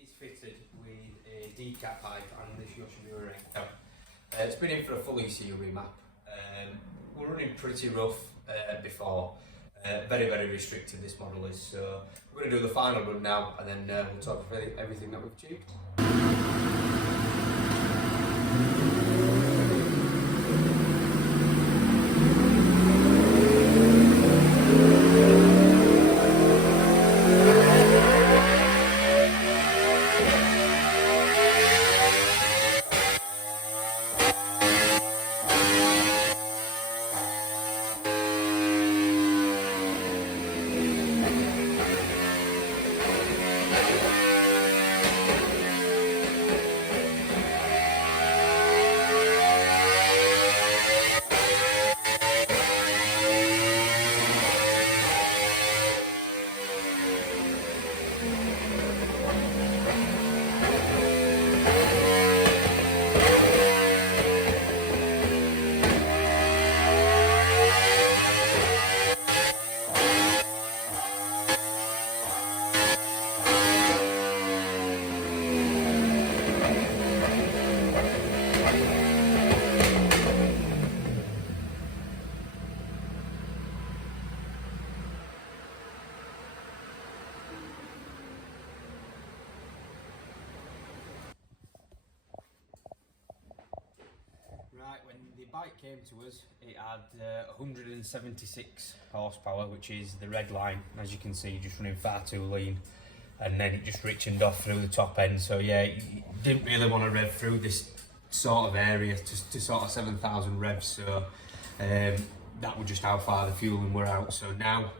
It's fitted with a decap pipe and this Jordanbikes ring. It's been in for a full ECU remap. We're running pretty rough before. Very restricted this model is, so we're going to do the final run now and then we'll talk about everything that we've achieved. Right, when the bike came to us, it had 176 horsepower, which is the red line. As you can see, just running far too lean, and then it just richened off through the top end. So yeah, you didn't really want to rev through this sort of area to sort of 7,000 revs. So that was just how far the fueling were out. So now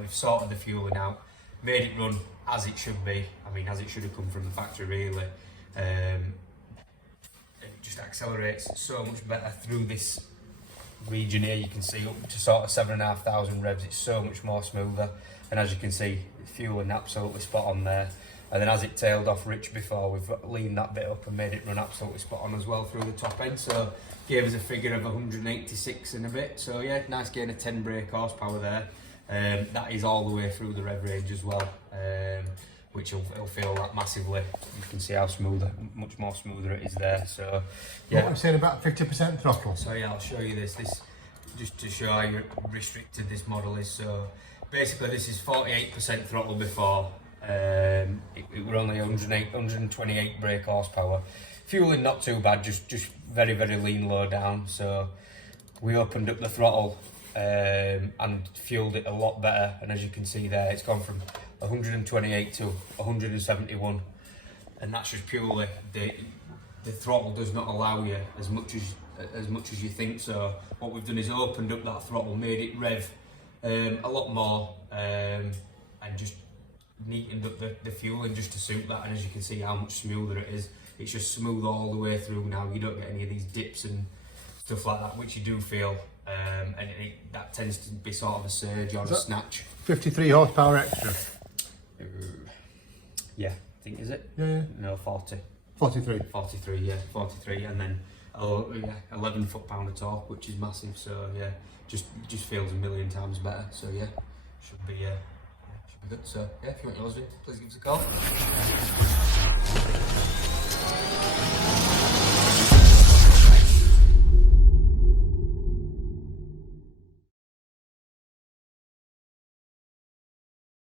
we've sorted the fueling out, made it run as it should be. I mean, as it should have come from the factory, really. It just accelerates so much better through this region here. You can see up to sort of 7,500 revs. It's so much more smoother, and as you can see, fueling absolutely spot on there. And then as it tailed off rich before, we've leaned that bit up and made it run absolutely spot on as well through the top end. So gave us a figure of 186 and a bit. So yeah, nice gain of 10 brake horsepower there. That is all the way through the rev range as well, which will feel that massively. You can see how much more smoother it is there. So yeah, what I'm saying about 50% throttle. So yeah, I'll show you this just to show how restricted this model is. So basically, this is 48% throttle before. It were only 128 brake horsepower. Fueling not too bad, just very lean low down. So we opened up the throttle and fueled it a lot better, and as you can see there, it's gone from 128 to 171, and that's just purely the throttle does not allow you as much as you think. So what we've done is opened up that throttle, made it rev a lot more, and just neatened up the fueling just to suit that. And as you can see how much smoother it is, it's just smooth all the way through now. You don't get any of these dips and stuff like that, which you do feel, and that tends to be sort of a surge or a snatch. 53 horsepower extra. Yeah, I think, is it? Yeah. No, 40. 43. 43, yeah, 43, and then 11 foot-pound of torque, which is massive. So yeah, just feels a million times better. So yeah, should be good. So yeah, if you want yours, please give us a call.